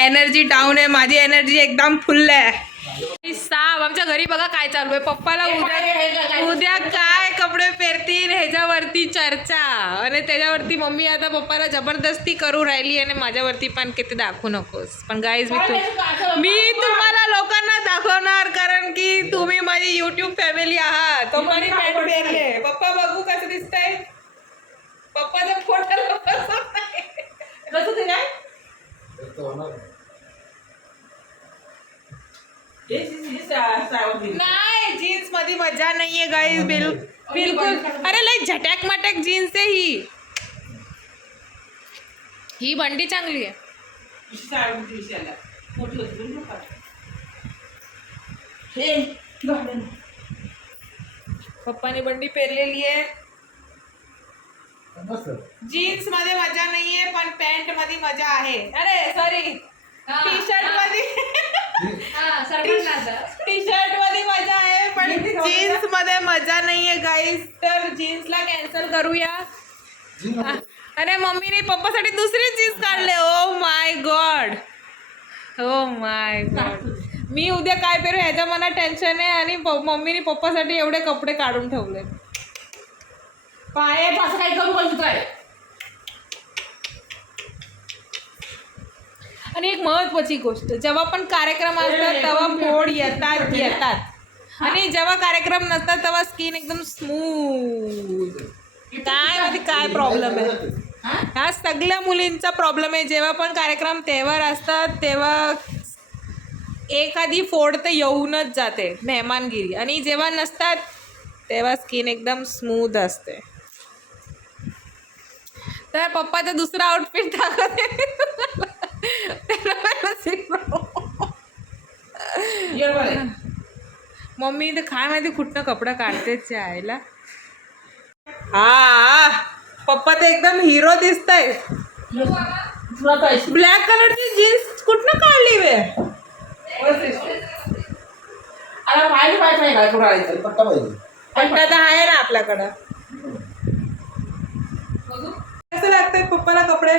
Energy down आहे माझी energy एकदम फुल आहे. साप आमच्या घरी बघा काय चालू आहे. पप्पाला उद्या उद्या काय कपडे पेरतील ह्याच्यावरती चर्चा. आणि त्याच्यावरती मम्मी आता पप्पाला जबरदस्ती करू राहिली आणि माझ्यावरती पण किती दाखवू नकोस. पण गाईज मी तू मी तुम्हाला लोकांना दाखवणार कारण की तुम्ही माझी युट्यूब फॅमिली आहात. पप्पाने पॅन्ट पेरले पप्पा बघू कसं दिसतंय. पप्पाचा फोटो कसं ते काय? नाही जीन्स मध्ये मज़ा नाहीये गाईज बिल बिलकुल। अरे लय झटॅक मटॅक जीन्स आहे ही। ही बंडी चांगली आहे पप्पानी बंडी पेरलेली आहे जीन्स मध्ये मज़ा नाहीये पण पॅन्ट मध्ये मज़ा आहे अरे सॉरी टी शर्ट मध्ये टी शर्टमध्ये मजा आहे पण जीन्समध्ये मजा नाहीये गाईस तर जीन्सला कॅन्सल करूया. अरे मम्मीने पप्पासाठी दुसरी जीन्स काढले. Oh my God oh my God मी उद्या काय पेरू ह्याच्या मनात टेन्शन आहे आणि मम्मीने पप्पासाठी एवढे कपडे काढून ठेवले पाय असं काही करू काय? आणि एक महत्वाची गोष्ट जेव्हा पण कार्यक्रम असतात तेव्हा फोड येतात येतात. आणि जेव्हा कार्यक्रम नसतात तेव्हा स्किन एकदम स्मूथ. काय माहिती काय प्रॉब्लेम आहे? ह्या सगळ्या मुलींचा प्रॉब्लेम आहे जेव्हा पण कार्यक्रम तेव्हार असतात तेव्हा एखादी फोड तर येऊनच जाते मेहमानगिरी. आणि जेव्हा नसतात तेव्हा स्किन एकदम स्मूथ असते. तर पप्पाचा दुसरा आउटफिट दाखवते. मम्मी तर काय माहिती कुठनं कपडा काढतेच यायला हा पप्पा तर एकदम हिरो दिसतंय. ब्लॅक कलरची जीन्स कुठनं काढली वे? पट्टा तर आहे ना आपल्याकडं. कसं लागतात पप्पाला कपडे?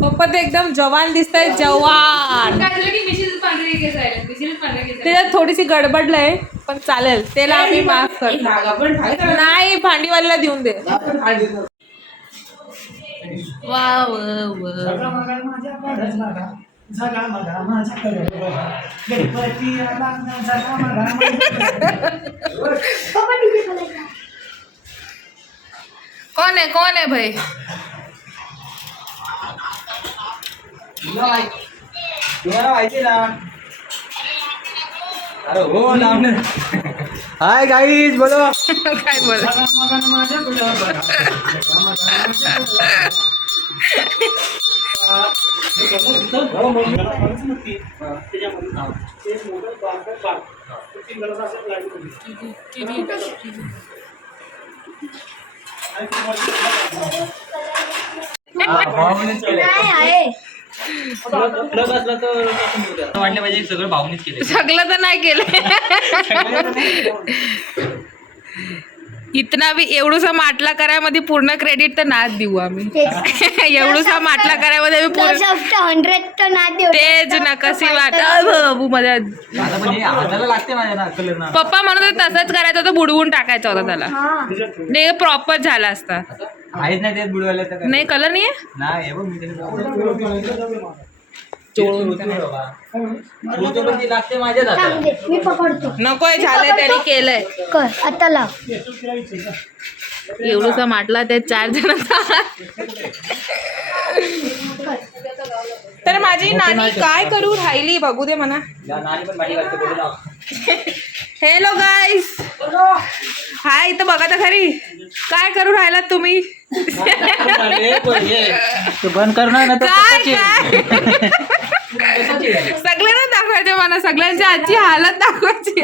पप्पा ते एकदम जवान दिसत जवान. आहे आहे त्याच्यात थोडीशी गडबडलंय पण चालेल. त्याला आम्ही माफ करतो. नाही भांडीवाल्याला देऊन दे. वा व कोण आहे कोण आहे भाई? तुम्हाला माहिती ना? अरे हो लावणे. हाय गाईज बोलो. काय बोल झगा वाटलं पाहिजे सगळं भावनीच केले सगळं तर नाही केलं इतना बी एवढूसा माटला करायमध्ये पूर्ण क्रेडिट तर नाच देऊ आम्ही. एवढूसा माटला करायमध्ये आम्ही पूर्ण हंड्रेड तर नाही देऊ. तेच ना कशी वाट अ, बाबू माझ्या हे पप्पा म्हणत होते तसंच करायचं होतं बुडवून टाकायचा होता त्याला. ते प्रॉपर झाला असता. आहेच नाही त्यात बुडवायला तर काय? नाही कलर नाही आहे? नाही हे बघ मी त्याला चोळून ती लागते माझ्याच हाताला थांब दे, मी पकडतो. नकोय झालंय त्याने केलंय. कर आता लाव. एवढूसा माटला ते चार जणांचा तर माझी नानी काय करू राहिली बघू दे म्हणा. पण बोलू. हॅलो गाईस हाय इथं बघा तर खरी. काय करू राहिलात तुम्ही? बंद कर ना नाही तर काय कशाची? काय? कशाची? सगळ्यांना दाखवायचे मला सगळ्यांची आजची हालत दाखवायची.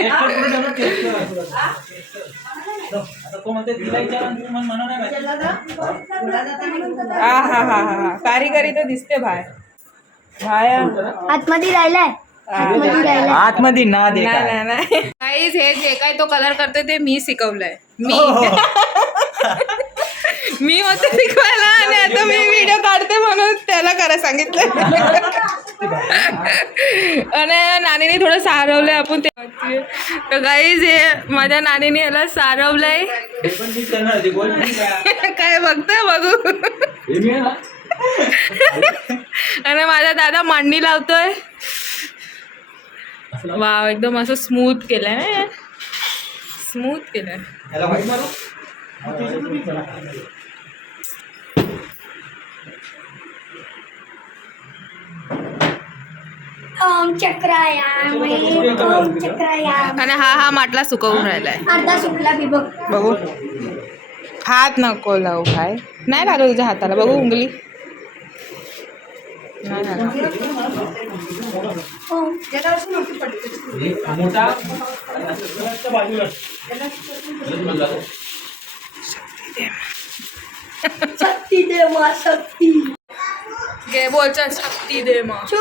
हा हा हा हा हा. कारिगरी तर दिसते बाहेर. आतमध्ये राहिलाय. आतमध्ये ना दे हे जे काय तो कलर करतोय ते मी शिकवलंय. मी. मी होते शिकवायला आणि आता मी व्हिडिओ काढते म्हणून त्याला करा सांगितलं. आणि नानीने थोडं सारवलंय आपण ते तर गाईज हे माझ्या नानीने याला सारवलंय. हे काय बघतोय बघू. हे मी आहे ना? आणि माझा दादा मांडी लावतोय. वाव एकदम असं स्मूथ केलंय ना स्मूथ केलंय. ओम चक्रायाम ओम चक्रायाम आणि हा हा माटला सुकवून राहिलाय. अर्धा सुकला बी बघ. बघू. हात नको लावू भाई नाही लागलं तुझ्या हाताला. बघू उंगली. नाही लागलं. ओम. मोठा. शक्ती दे मा शक्ती. घे बोलच्या शक्ती दे मग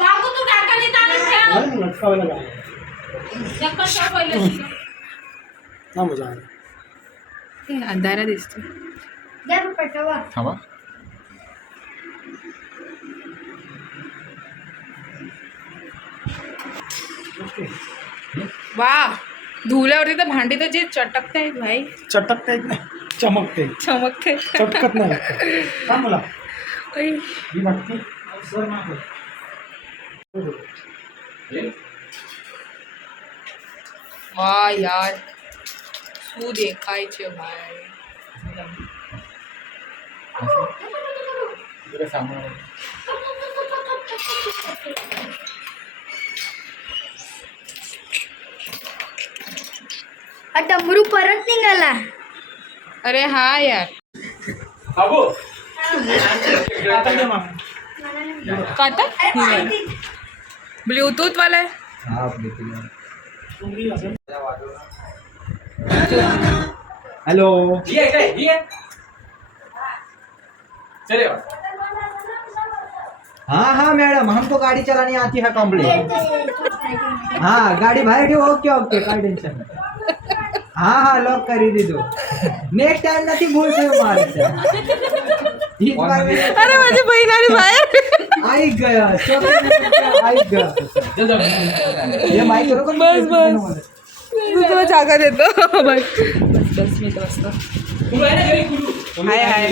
बाबू तू ठेव. लटकावायला. चक्कर पहिले हा मजा आहे अंधारा दिसतो द्या पटवा थांबा. वा धुल्यावरती तर भांडी तर जे चटकते आहेत भाई चटकता येत नाही चमकते. चमकते. चटकत नाही. का मला. ही सर मागं. हे वा यार तू देखायचे भाई। इकडे सामान हा डमरू परत निघाला. अरे हा यार. बाबू आता दे मागं. काता ब्लूटूथ वाला आहे हा आपली तुला उंगली असेल. हेलो ये काय ये चले हाँ हाँ मैडम हमको गाड़ी चलानी आती है कंप्लीट हाँ गाड़ी बाहर ठेव ओके ओके काय टेन्शन नाही हाँ हाँ लॉक करी दीदो नेक्स्ट टाइम નથી ભૂલશે મારે इस बार में अरे माझी बहीण आली बाहेर आई गया शॉपिंग आई गया चल जाऊ ये माइक रोको बस, बस. तू तुला जागा देतो. बस बस बस मी तर बसतो कुलू आहे ना घरी कुलू हाय हाय.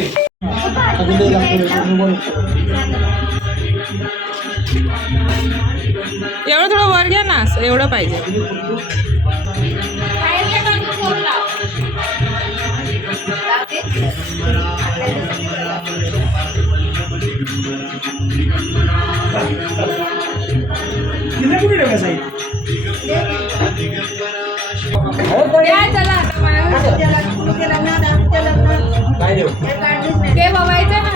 एवढं थोडं वर घ्या ना एवढं पाहिजे. तिला कुठे ठेवायचं आहे? ते बघायचं ना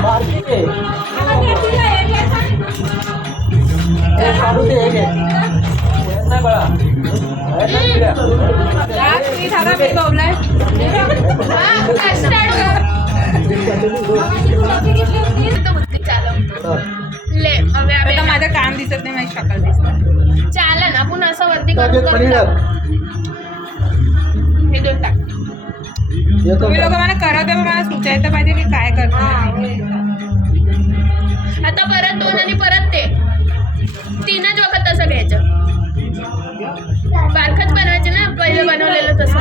दिसत नाही माझी शकल दिसत चालेल ना पुन्हा असं वरती करून करून टाक. हे दोन टाक. तुम्ही लोक मला करत आहे मला सुचायचं पाहिजे की काय करणार. आता परत दोन आणि परत ते. तीनच वखत तसं घ्यायचं. बारखच बनवायचे ना पहिलं बनवलेलं तसं.